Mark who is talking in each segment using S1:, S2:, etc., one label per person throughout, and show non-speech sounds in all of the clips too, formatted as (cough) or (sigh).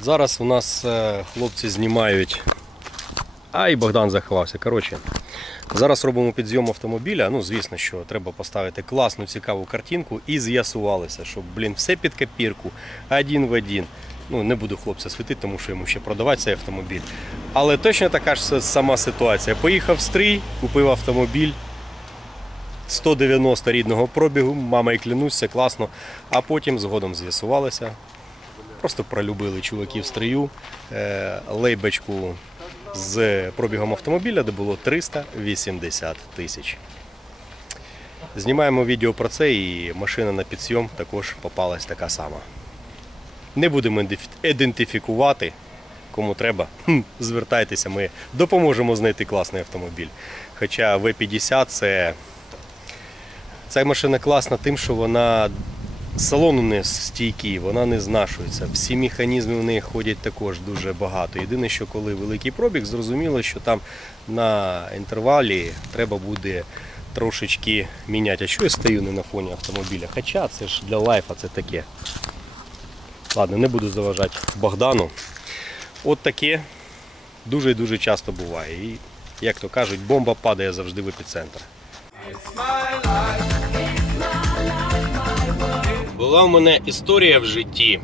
S1: От зараз у нас е, хлопці знімають. А і Богдан заховався. Коротше, зараз робимо підйом автомобіля. Ну, звісно, що треба поставити класну, цікаву картинку і з'ясувалося, що, блін, все під копірку, один в один. Ну, не буду хлопця світити, тому що йому ще продавати цей автомобіль. Але точно така ж сама ситуація. Поїхав стрій, купив автомобіль. 190 рідного пробігу, мама і клянусь, все класно. А потім згодом з'ясувалося. Просто пролюбили чуваків стрию е, лейбочку з пробігом автомобіля, де було 380 тисяч. Знімаємо відео про це і машина на підсйом також попалась така сама. Не будемо ідентифікувати, кому треба. Звертайтеся, ми допоможемо знайти класний автомобіль. Хоча V50 це Ця машина класна тим, що вона салону не стійкий, вона не знашується. Всі механізми в неї ходять також дуже багато. Єдине, що коли великий пробіг, зрозуміло, що там на інтервалі треба буде трошечки міняти. А що я стою не на фоні автомобіля? Хоча це ж для лайфа це таке. Ладно, не буду заважати Богдану. От таке дуже і дуже часто буває. І, як то кажуть, бомба падає завжди в епіцентр. Була в мене історія в житті.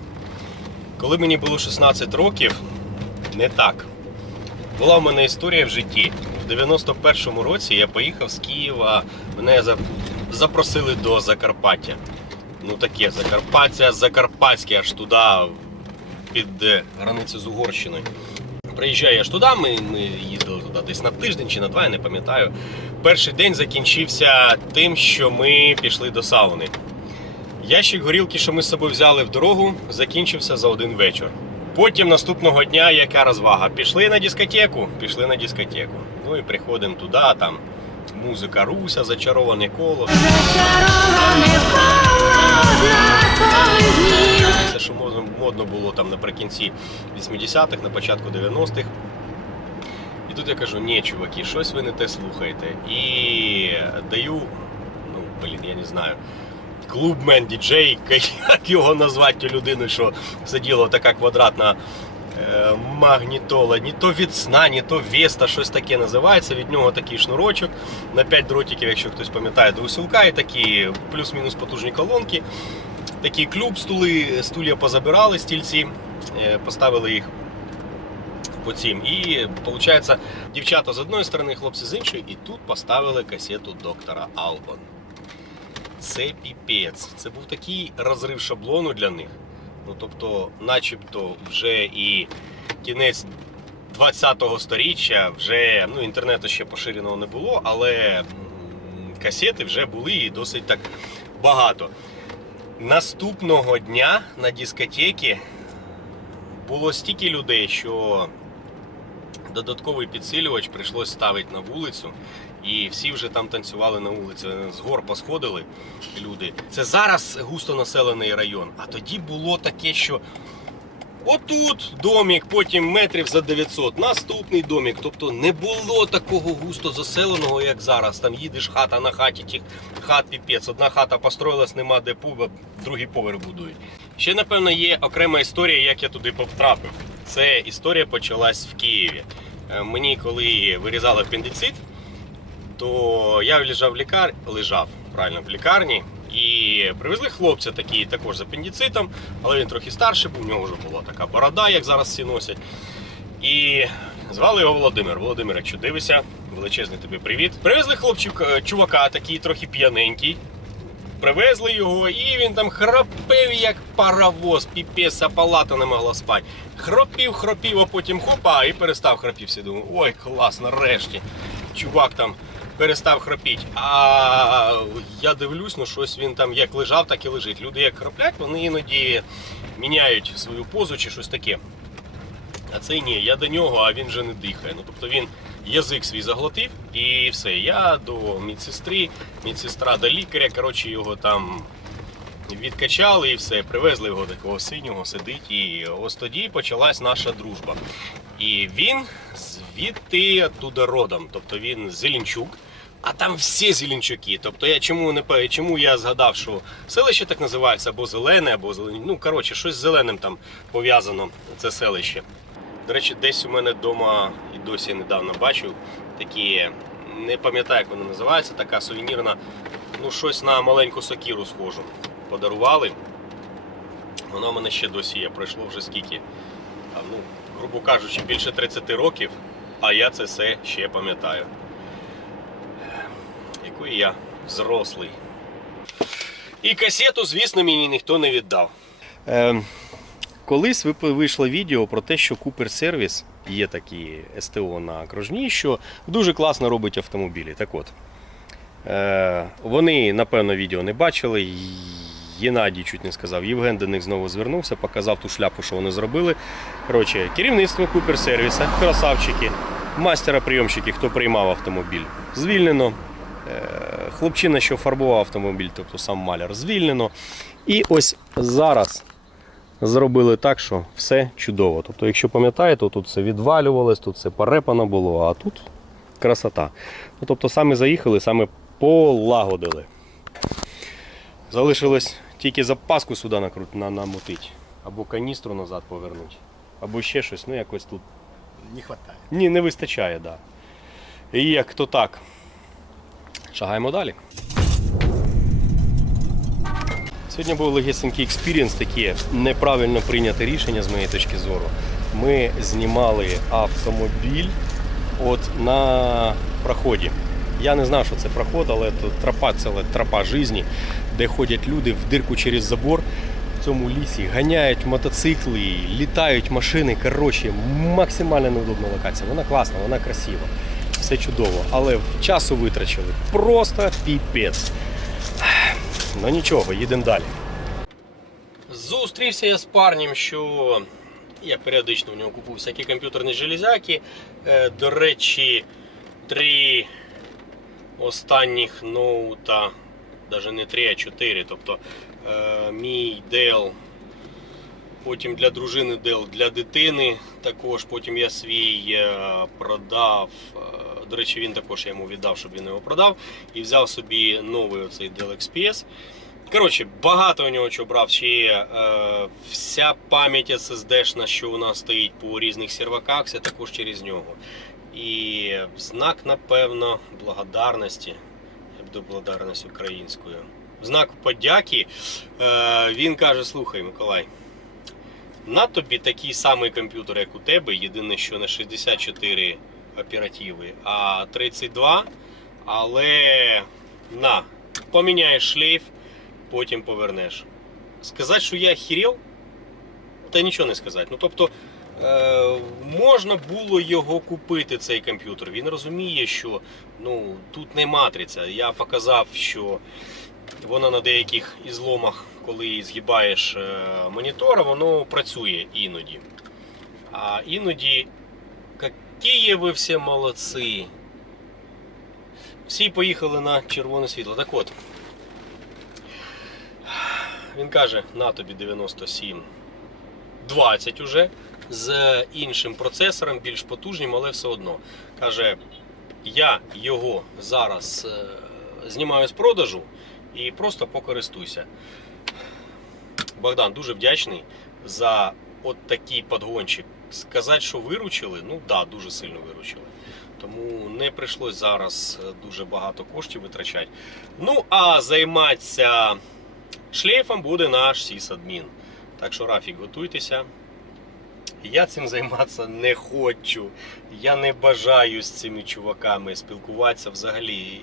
S1: Коли мені було 16 років, не так. Була в мене історія в житті. В 91-му році я поїхав з Києва, мене запросили до Закарпаття. Ну таке Закарпаття, Закарпатське, аж туди, під е, границю з Угорщиною. Приїжджаю аж туди, ми, ми їздили туди десь на тиждень чи на два, я не пам'ятаю. Перший день закінчився тим, що ми пішли до сауни. Ящик горілки, що ми з собою взяли в дорогу, закінчився за один вечір. Потім наступного дня яка розвага? Пішли на дискотеку, пішли на дискотеку. Ну і приходимо туди, там музика Руся, зачароване коло. Все, що модно- модно було там наприкінці 80-х, на початку 90-х. І тут я кажу, ні, чуваки, щось ви не те слухаєте. І даю, ну, блін, я не знаю, клубмен, діджей, (laughs) як його назвати ту людину, що сиділа така квадратна е, магнітола, ні то від сна, ні то Веста, щось таке називається. Від нього такий шнурочок на 5 дротиків, якщо хтось пам'ятає, до усілка, і такі плюс-мінус потужні колонки. Такий клуб, стули, стулья позабирали, стільці, е, поставили їх по цим. І виходить, дівчата з одної сторони, хлопці з іншої, і тут поставили касету доктора Албан. Це піпець. Це був такий розрив шаблону для них. Ну тобто, начебто, вже і кінець 20-го сторіччя, вже ну, інтернету ще поширеного не було, але касети вже були і досить так багато. Наступного дня на дискотекі було стільки людей, що додатковий підсилювач прийшлось ставити на вулицю. І всі вже там танцювали на вулиці. З гор посходили люди. Це зараз густонаселений район. А тоді було таке, що отут домік, потім метрів за 900, наступний домік. Тобто не було такого густо заселеного, як зараз. Там їдеш хата на хаті, тих хат піпець. Одна хата построїлась, нема де пуба, другий поверх будують. Ще, напевно, є окрема історія, як я туди потрапив. Це історія почалась в Києві. Е, Мені, коли вирізали апендицит, то я лежав в лікар... лежав правильно в лікарні. І привезли хлопця такий також з апендицитом, але він трохи старший, був у нього вже була така борода, як зараз всі носять. І звали його Володимир. Володимир, якщо дивишся, величезний тобі привіт. Привезли хлопчик, е, чувака, такий трохи п'яненький. Привезли його, і він там храпив, як паровоз, піпець, а палата не могла спати. Хропів, хропів, а потім хопа, і перестав хропів. Всі думали, ой, клас, нарешті. Чувак там перестав хропіть. А я дивлюсь, ну щось він там як лежав, так і лежить. Люди як хроплять, вони іноді міняють свою позу чи щось таке. А цей ні, я до нього, а він вже не дихає. Ну тобто він язик свій заглотив і все. Я до медсестри, медсестра до лікаря. Коротше, його там відкачали і все. Привезли його такого синього, сидить. І ось тоді почалась наша дружба. І він звідти оттуда родом. Тобто він Зеленчук. А там всі зеленчуки. Тобто я чому не чому я згадав, що селище так називається, або зелене, або зелені. Ну коротше, щось з зеленим там пов'язано. Це селище. До речі, десь у мене вдома і досі недавно бачив такі, не пам'ятаю, як вони називаються, така сувенірна, ну щось на маленьку сокіру схожу. Подарували. Воно в мене ще досі є, пройшло вже скільки. Ну, грубо кажучи, більше 30 років, а я це все ще пам'ятаю. Який я взрослий. І касету, звісно, мені ніхто не віддав. Е, колись вийшло відео про те, що Cooper Service, є такі СТО на окружній, що дуже класно робить автомобілі. Так от, е, вони, напевно, відео не бачили. Єнадій чуть не сказав. Євген до них знову звернувся, показав ту шляпу, що вони зробили. Коротше, керівництво Cooper сервіса, красавчики, мастера прийомщики, хто приймав автомобіль, звільнено. Е, Хлопчина, що фарбував автомобіль, тобто сам маляр, звільнено. І ось зараз зробили так, що все чудово. Тобто, якщо пам'ятаєте, тут все відвалювалось, тут все порепано було, а тут красота. Ну, тобто саме заїхали, саме полагодили. Залишилось тільки запаску сюди накрут, на, намутити, або каністру назад повернути, або ще щось, ну якось тут.
S2: Не хватает.
S1: Ні, не вистачає, так. Да. І як то так. Шагаємо далі. Сьогодні був легесенький експірієнс, таке неправильно прийняте рішення з моєї точки зору. Ми знімали автомобіль от на проході. Я не знав, що це проход, але це тропа, це тропа житті, де ходять люди в дирку через забор в цьому лісі, ганяють мотоцикли, літають машини. Коротше, максимально неудобна локація. Вона класна, вона красива, все чудово. Але часу витрачили просто піпець. Ну нічого, їдемо далі. Зустрівся я з парнем, що я періодично у нього купую всякі комп'ютерні железяки. Е, До речі, три останніх ноута, навіть не три, а чотири. Тобто е, мій Dell, потім для дружини Dell, для дитини також. Потім я свій е, продав. До речі, він також я йому віддав, щоб він його продав. І взяв собі новий оцей Dell XPS. Коротше, багато у нього чого брав. Ще є е, вся пам'ять SSD, що у нас стоїть по різних серваках, це також через нього. І знак, напевно, благодарності. Я буду благодарність українською. Знак подяки е, він каже: слухай, Миколай, на тобі такий самий комп'ютер, як у тебе, єдине, що не 64 оперативи, а 32. Але на, поміняєш шлейф, потім повернеш. Сказати, що я хірів, та нічого не сказати. Ну тобто. Е, можна було його купити, цей комп'ютер. Він розуміє, що ну, тут не матриця. Я показав, що воно на деяких ізломах, коли згибаєш е, монітора, воно працює іноді. А іноді, які ви всі молодці. Всі поїхали на червоне світло. Так от. Він каже, на тобі 97. 20 уже з іншим процесором, більш потужним, але все одно. Каже, я його зараз е, знімаю з продажу і просто покористуйся. Богдан, дуже вдячний за от такий подгончик. Сказати, що виручили, ну да, дуже сильно виручили. Тому не прийшлось зараз е, дуже багато коштів витрачати. Ну, а займатися шлейфом буде наш сісадмін. Так що, Рафік, готуйтеся. Я цим займатися не хочу. Я не бажаю з цими чуваками спілкуватися взагалі.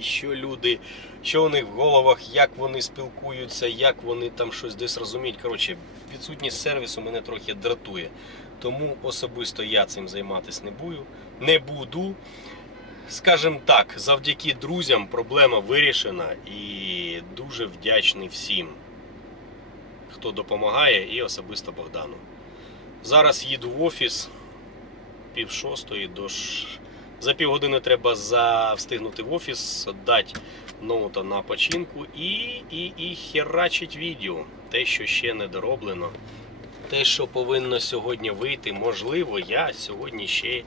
S1: І що люди, що у них в головах, як вони спілкуються, як вони там щось десь розуміють. Коротше, відсутність сервісу мене трохи дратує. Тому особисто я цим займатися не буду. Не буду. Скажем так, завдяки друзям проблема вирішена і дуже вдячний всім, хто допомагає, і особисто Богдану. Зараз їду в офіс пів шостої до. За півгодини треба за... встигнути в офіс, дати ноута на починку і, і, і херачить відео. Те, що ще не дороблено. Те, що повинно сьогодні вийти, можливо, я сьогодні ще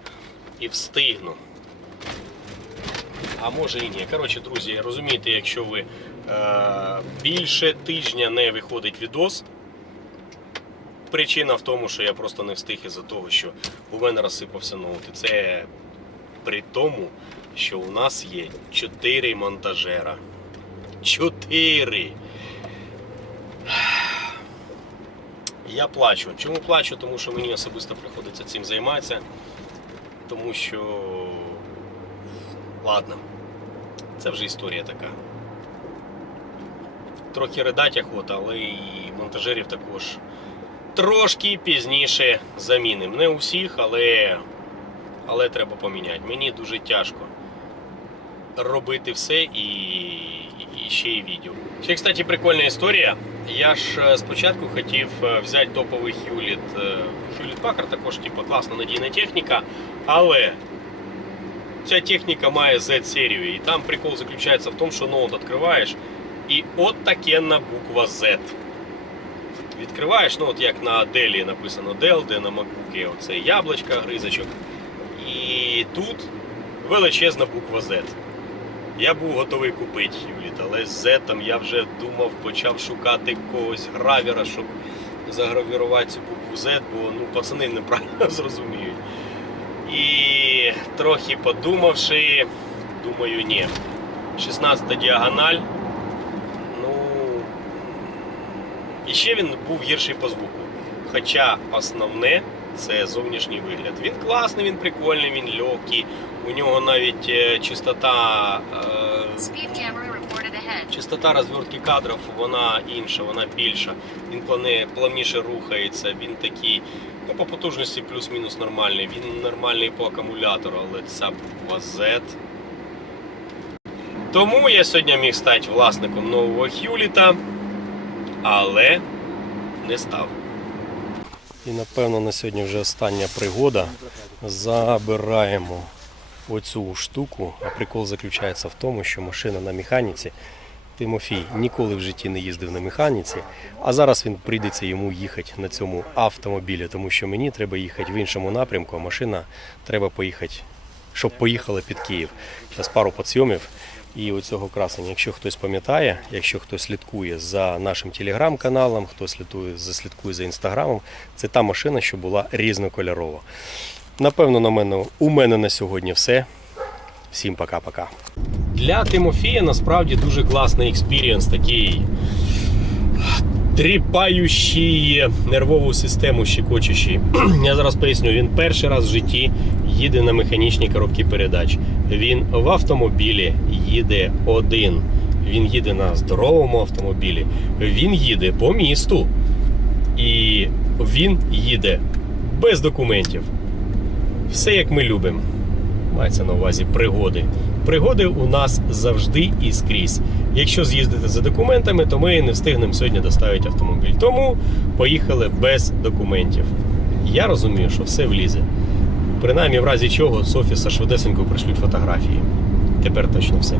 S1: і встигну. а може і ні. Коротше, друзі, розумієте, якщо ви е, більше тижня не виходить відос. Причина в тому, що я просто не встиг із-за того, що у мене розсипався ноут. І це при тому, що у нас є 4 монтажера. 4! Я плачу. Чому плачу? Тому що мені особисто приходиться цим займатися. Тому що. Ладно, це вже історія така. Трохи ридать охота, але і монтажерів також трошки пізніше замінимо. Не у всіх, але, але треба поміняти. Мені дуже тяжко робити все і, і ще й відео. Ще, кстати, прикольна історія. Я ж е, спочатку хотів е, взяти топовий Hewlett. е, Hewlett також типу, класна надійна техніка, але ця техніка має Z-серію. І там прикол заключається в тому, що ноут відкриваєш, і от такенна буква Z. Відкриваєш, ну от як на Dell написано Dell, де на MacBook оце яблучка, гризочок. І тут величезна буква Z. Я був готовий купити Hewlett, але з Z я вже думав, почав шукати когось гравіра, щоб загравірувати цю букву Z, бо ну, пацани неправильно (laughs) зрозуміють. І трохи подумавши, думаю, ні. 16 діагональ. Ну. І ще він був гірший по звуку. Хоча основне це зовнішній вигляд. Він класний, він прикольний, він легкий. У нього навіть е, чистота. е. Частота розвертки кадрів вона інша, вона більша. Він плавніше рухається, він такий, ну по потужності плюс-мінус нормальний. Він нормальний по акумулятору, але ця буква Z. Тому я сьогодні міг стати власником нового Хюліта, але не став. І напевно на сьогодні вже остання пригода. Забираємо оцю штуку. А прикол заключається в тому, що машина на механіці. Тимофій ніколи в житті не їздив на механіці, а зараз він прийдеться йому їхати на цьому автомобілі, тому що мені треба їхати в іншому напрямку, а машина треба поїхати, щоб поїхала під Київ. Зараз пару підсйомів і оцього красення. Якщо хтось пам'ятає, якщо хтось слідкує за нашим телеграм-каналом, хто слідкує, заслідкує за інстаграмом, це та машина, що була різнокольорова. Напевно, на мене, у мене на сьогодні все. Всім пока-пока. Для Тимофія насправді дуже класний експірієнс, такий тріпаючий нервову систему щекочущий. (clears throat) Я зараз поясню, він перший раз в житті їде на механічній коробці передач. Він в автомобілі їде один. Він їде на здоровому автомобілі. Він їде по місту. І він їде без документів. Все як ми любимо. Мається на увазі пригоди. Пригоди у нас завжди і скрізь. Якщо з'їздити за документами, то ми не встигнемо сьогодні доставити автомобіль. Тому поїхали без документів. Я розумію, що все влізе. Принаймні, в разі чого з офіса швидесенько пришлють фотографії. Тепер точно все.